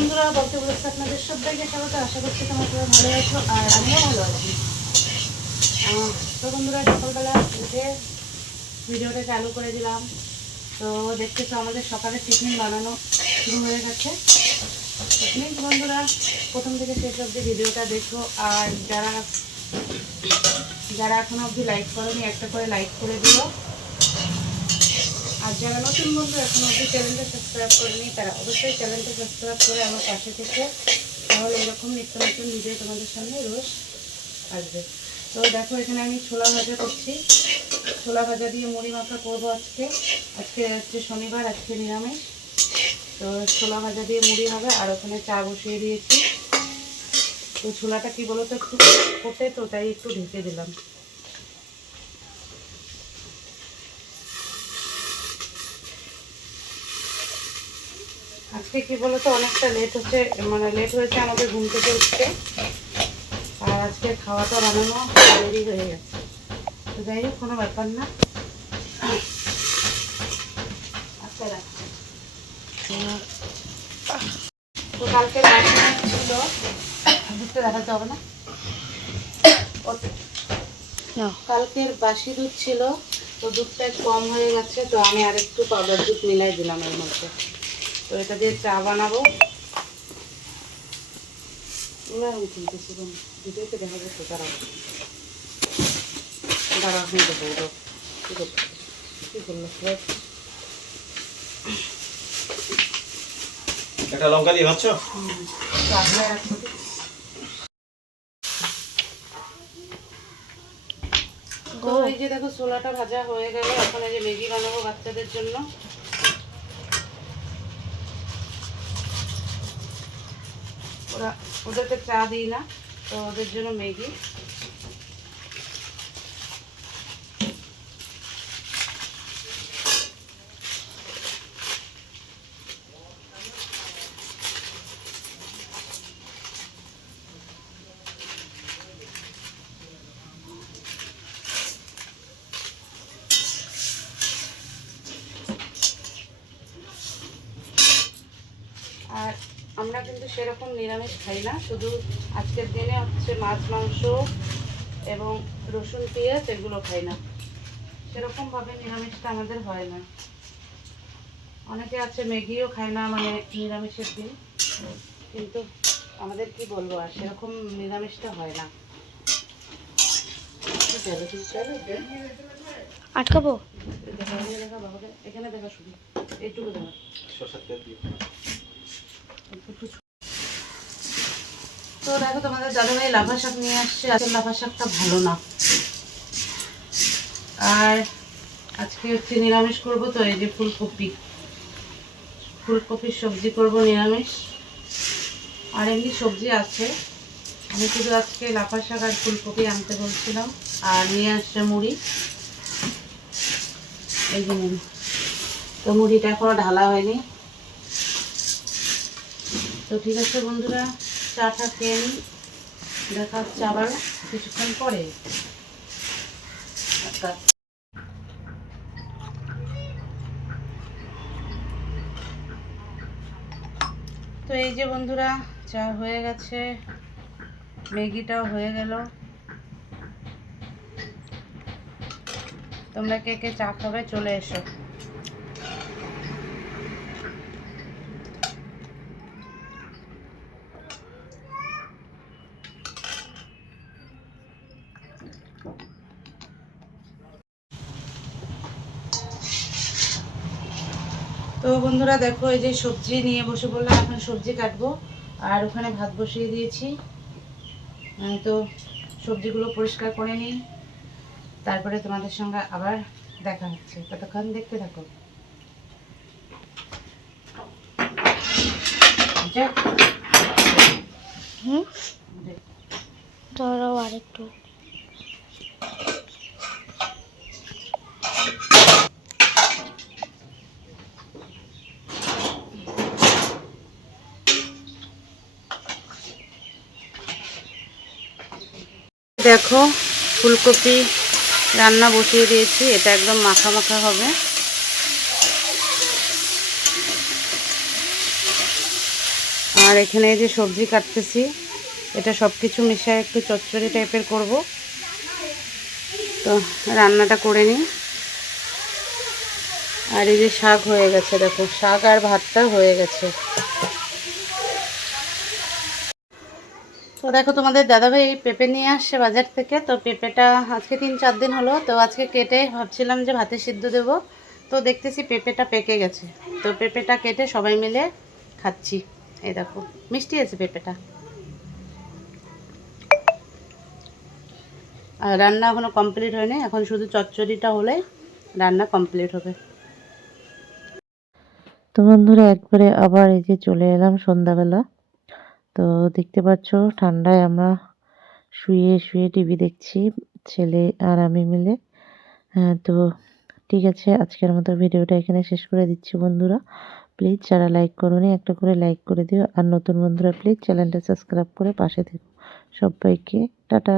বন্ধুরা, বলতে বলতে আপনাদের সবাইকে স্বাগত। আশা করছি তোমরা ভালো আছো আর আমিও ভালো আছি। তো বন্ধুরা, সকালবেলা উঠে ভিডিওটা চালু করে দিলাম। তো দেখতেছো আমাদের সকালে টিফিন বানানো শুরু হয়ে গেছে। প্লিজ বন্ধুরা, প্রথম থেকে শেষ অবধি ভিডিওটা দেখো। আর যারা এখনো অবধি লাইক করোনি, একটা করে লাইক করে দিও। আর যারা নতুন বন্ধু এখনো অবধি চ্যানেলটা সাবস্ক্রাইব করেনি, তারা অবশ্যই চ্যানেলটা সাবস্ক্রাইব করে আমার পাশে থেকে, তাহলে এরকম নিত্য নতুন ভিডিও তোমাদের সামনে রোজ আসবে। তো দেখো, এখানে আমি ছোলা ভাজা করছি। ছোলা ভাজা দিয়ে মুড়ি মাখা করবো আজকে হচ্ছে শনিবার, আজকে নিরামিষ। তো ছোলা ভাজা দিয়ে মুড়ি হবে। আর ওখানে চা বসিয়ে দিয়েছি। তো ছোলাটা কি বলো তো, একটু ফোটে, তো তাই একটু ঢেকে দিলাম। আজকে কি বলতো, অনেকটা লেট হয়েছে আমাদের ঘুম থেকে উঠতে। আর আজকে খাওয়াটা বানানো দেরি হয়ে গেছে। তো যাই হোক, কোনো ব্যাপার না। আচ্ছা, রাখছি। তো কালকে বাসি ছিল, দুধটা দেখাতে হবে না। কালকের বাসি দুধ ছিল, তো দুধটা কম হয়ে গেছে। তো আমি আরেকটু পাউডার দুধ মিলাই দিলাম এর মধ্যে। তো এটা দিয়ে চা বানাবো। কিনতেছি ভিডিওতে দেখা যাচ্ছে। দাঁড়াও হয়ে দেবো। কি করলো একটা লঙ্কা দিয়ে ভাবছো? তো এই যে দেখো, ছোলাটা ভাজা হয়ে গেল। এখন এই যে ম্যাগি বানাবো বাচ্চাদের জন্য। ওদেরকে চা দিই না, তো ওদের জন্য ম্যাগি। আর আমরা কিন্তু সেরকম নিরামিষ খাই না, শুধু আজকের দিনে হচ্ছে মাছ মাংস এবং রসুন পেঁয়াজ এগুলো খাই না। সেরকমভাবে নিরামিষটা আমাদের হয় না। অনেকে আছে ম্যাগিও খায় না, মানে নিরামিষের দিন। কিন্তু আমাদের কি বলবো, আর সেরকম নিরামিষটা হয় না। আটকাবো এখানে দেখা শুধু এইটুকু দেখা। তো দেখো, তোমাদের দাদাভাই লাফা শাক নিয়ে আসছে। আজকে লাফা শাকটা ভালো না। আর আজকে হচ্ছে নিরামিষ করব। তো এই যে ফুলকপির সবজি করব নিরামিষ। আর এমনি সবজি আছে, আমি শুধু আজকে লাফা শাক আর ফুলকপি আনতে বলছিলাম। আর নিয়ে আসছে মুড়ি, এই যে মুড়ি। তো মুড়িটা এখনো ঢালা হয়নি। তো ঠিক আছে বন্ধুরা, চাটা খেয়ে নিই। দেখা হচ্ছে আবার কিছুক্ষণ পরে। তো এই যে বন্ধুরা, চা হয়ে গেছে, ম্যাগিটাও হয়ে গেল। তোমরা কে কে চা খাবে চলে এসো। তো বন্ধুরা দেখো, এই যে সবজি নিয়ে বসে বললাম, এখন সবজি কাটবো। আর ওখানে ভাত বসিয়ে দিয়েছি। তো সবজিগুলো পরিষ্কার করে নিই, তারপরে তোমাদের সঙ্গে আবার দেখা হচ্ছে। ততক্ষণ দেখতে থাকো। ধরো আরেকটু। দেখো, ফুলকপি রান্না বসিয়ে দিয়েছি। এটা একদম মাখা মাখা হবে। আর আর এখানে এই যে সবজি কাটতেছি, এটা সব কিছু মিশিয়ে একটু চচ্চড়ি টাইপের করব। তো রান্নাটা করে নিই। আর এই যে শাক হয়ে গেছে, দেখো শাক আর ভাতটা হয়ে গেছে। তো দেখো তোমাদের দাদাভাই পেঁপে নিয়ে আসছে বাজার থেকে। তো পেঁপেটা আজকে 3-4 দিন হলো, তো আজকে কেটে ভাবছিলাম যে ভাতে সিদ্ধ দেব। তো দেখতেছি পেঁপেটা পেকে গেছে, তো পেঁপেটা কেটে সবাই মিলে খাচ্ছি। এই দেখো মিষ্টি আছে পেঁপেটা। আর রান্না এখনও কমপ্লিট হয়নি, এখন শুধু চচ্চড়িটা হলে রান্না কমপ্লিট হবে। তো বন্ধুরা একবারে আবার এই যে চলে এলাম সন্ধ্যাবেলা। তো দেখতে পাচ্ছ ঠান্ডায় আমরা শুয়ে শুয়ে টিভি দেখছি, ছেলে আর আমি মিলে। হ্যাঁ, তো ঠিক আছে, আজকের মতো ভিডিওটা এখানে শেষ করে দিচ্ছি বন্ধুরা। প্লিজ যারা লাইক করোনি একটা করে লাইক করে দিও, আর নতুন বন্ধুরা প্লিজ চ্যানেলটা সাবস্ক্রাইব করে পাশে থেকো। সবাইকে টাটা।